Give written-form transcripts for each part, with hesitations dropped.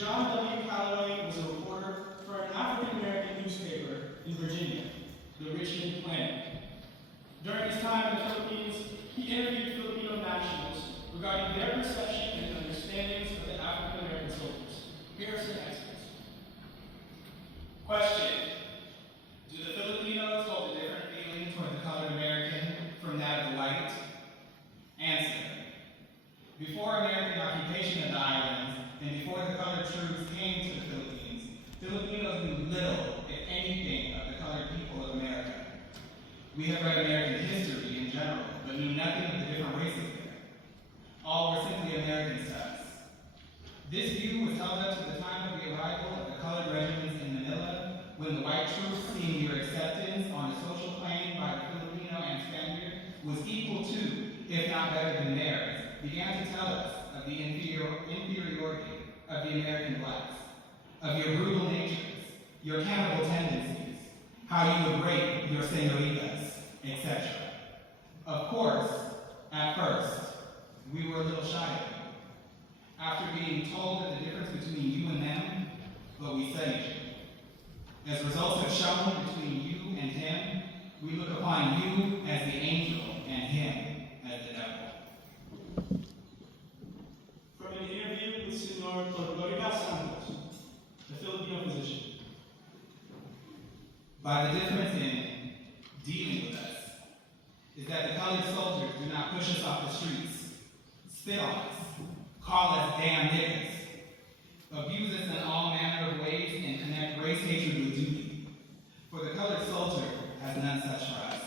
John Calloway was a reporter for an African-American newspaper in Virginia, the Richmond Planet. During his time in the Philippines, he interviewed Filipino nationals regarding their perception and understandings of the African-American soldiers. Here are some excerpts. Question: do the Filipinos hold a different feeling toward the colored American from that of the white? Answer: before American occupation of the islands and before the colored troops came to the Philippines, Filipinos knew little, if anything, of the colored people of America. We have read American history in general, but knew nothing of the different races there. All were simply Americans to us. This view was held up to the time of the arrival of the colored regiments in Manila, when the white troops, seeing your acceptance on a social plane by the Filipino and Spaniard was equal to, if not better than theirs, began to tell us of the inferiority of the American blacks, of your brutal natures, your cannibal tendencies, how you would rape your senoritas, etc. Of course, at first, we were a little shy of you. After being told of the difference between you and them, but we studied you. As results have shown between you and him, we look upon you as the angel and him as the devil. From an interview with Senor the Filipino physician. By the difference in dealing with us is that the colored soldiers do not push us off the streets, spit on us, call us damn niggas, abuse us in all manner of ways, and connect race hatred with duty. For the colored soldier has none such for us.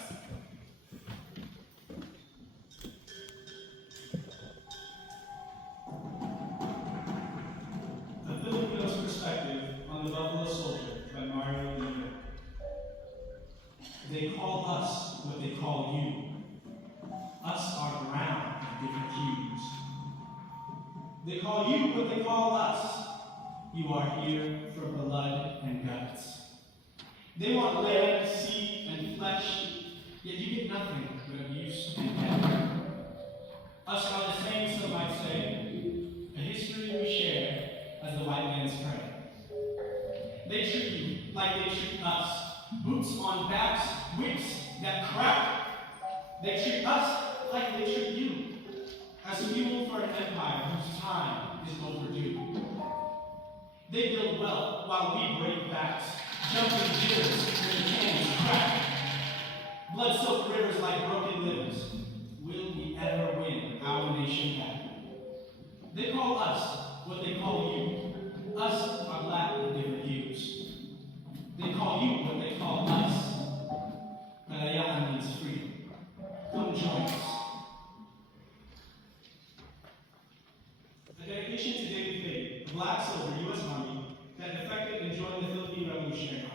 A Filipino's Perspective on the Buffalo Soldier by Mario Leonhardt. They call us what they call you. Us are brown in different hues. They call you what they call us. You are here for blood and guts. They want land, sea, and flesh, yet you get nothing but abuse and death. Us are the same, some might say, a history we share as the white man's prey. They treat you like they treat us. Boots on backs, whips that crack. They treat us like they treat you, as fuel for an empire whose time is overdue. They build wealth while we break backs, jumping jitters when the cannons crack. Blood-soaked rivers like broken limbs. Will we ever win our nation back? They call us what they call you. Us are black in different hues. They call you what they call us. Kalayaan means freedom. Come join us. A dedication to David Fade, a black soldier, U.S. Army, that defected and joined the Philippine Revolutionary Army.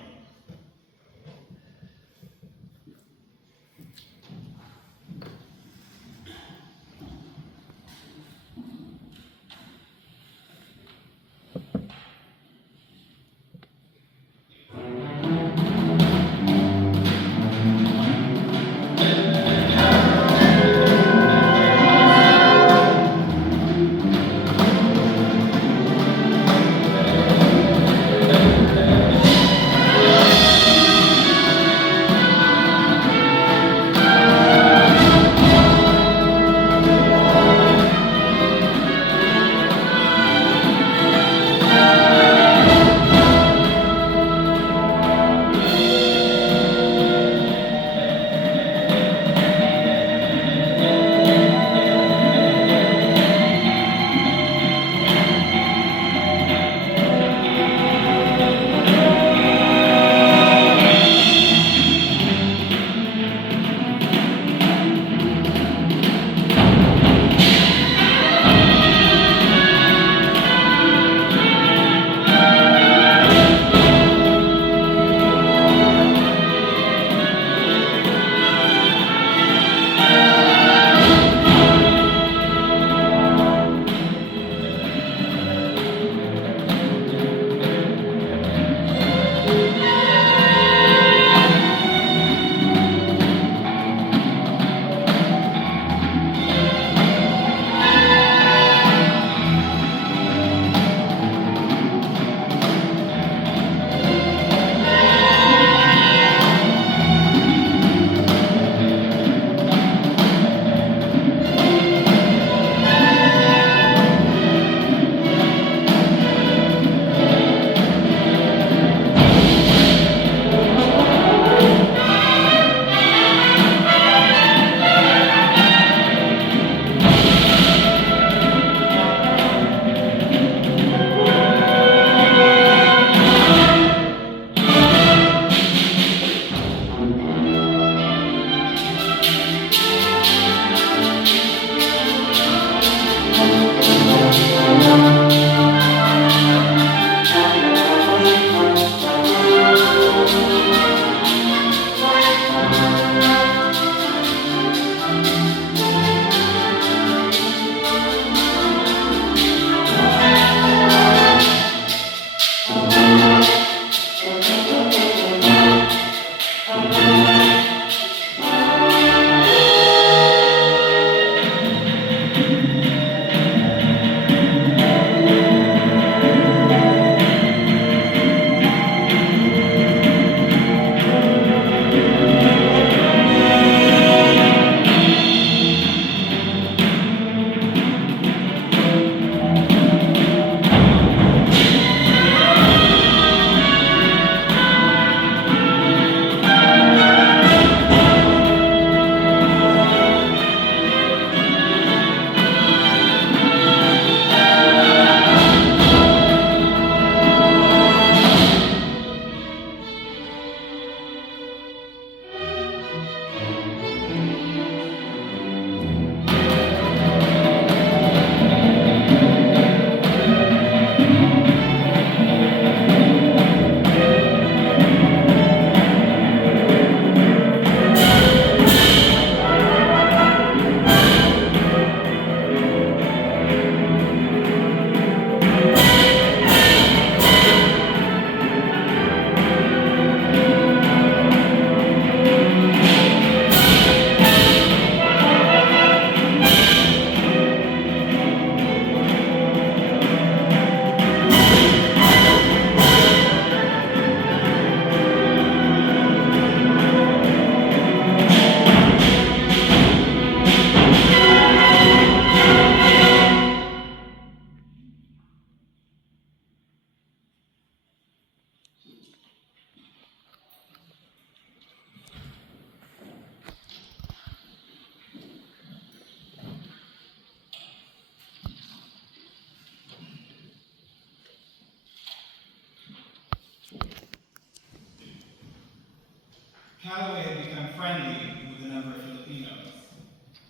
Calloway had become friendly with a number of Filipinos,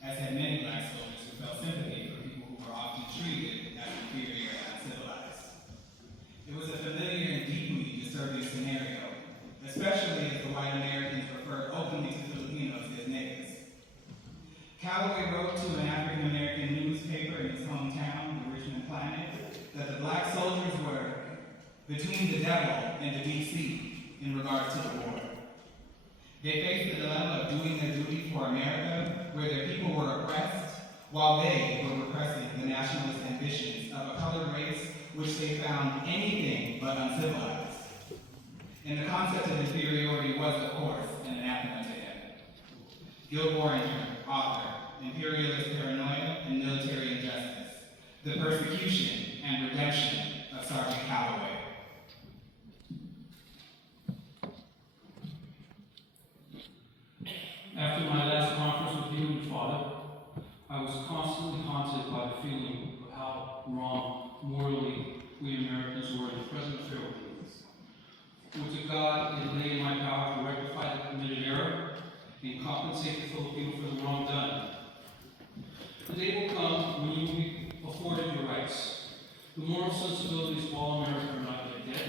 as had many black soldiers who felt sympathy for people who were often treated as inferior and uncivilized. It was a familiar and deeply disturbing scenario, especially as the white Americans referred openly to Filipinos as niggas. Calloway wrote to an African-American newspaper in his hometown, the Richmond Planet, that the black soldiers were between the devil and the deep sea in regards to the war. They faced the dilemma of doing their duty for America, where their people were oppressed, while they were repressing the nationalist ambitions of a colored race which they found anything but uncivilized. And the concept of inferiority was, of course, an anathema to him. Gil Warringer, author, Imperialist Paranoia and Military Injustice, The Persecution and Redemption of Sergeant Calloway. After my last conference with you and Father, I was constantly haunted by the feeling of how wrong morally we Americans were in the present Philippines. Would to God it lay in my power to rectify the committed error and compensate the Filipino for the wrong done. The day will come when you will be afforded your rights. The moral sensibilities of all America are not yet dead.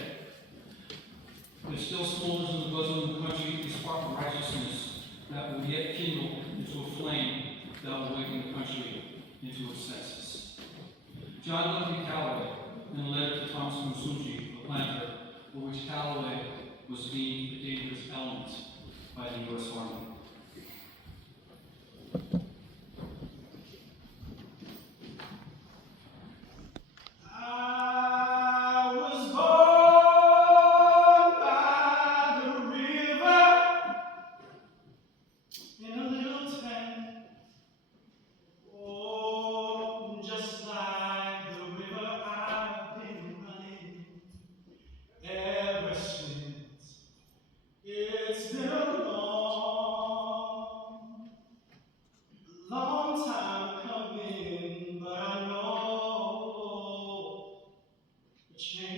There still smolders in the bosom of the country a spark of righteousness that will yet kindle into a flame that will awaken the country into its senses. John Calloway, in a letter to Thomas Kunsunji, a planter, for which Calloway was deemed a dangerous element by the U.S. Army. I was born by the river in a little tent. Oh, just like the river I've been running ever since. It's been a long time coming, but I know a change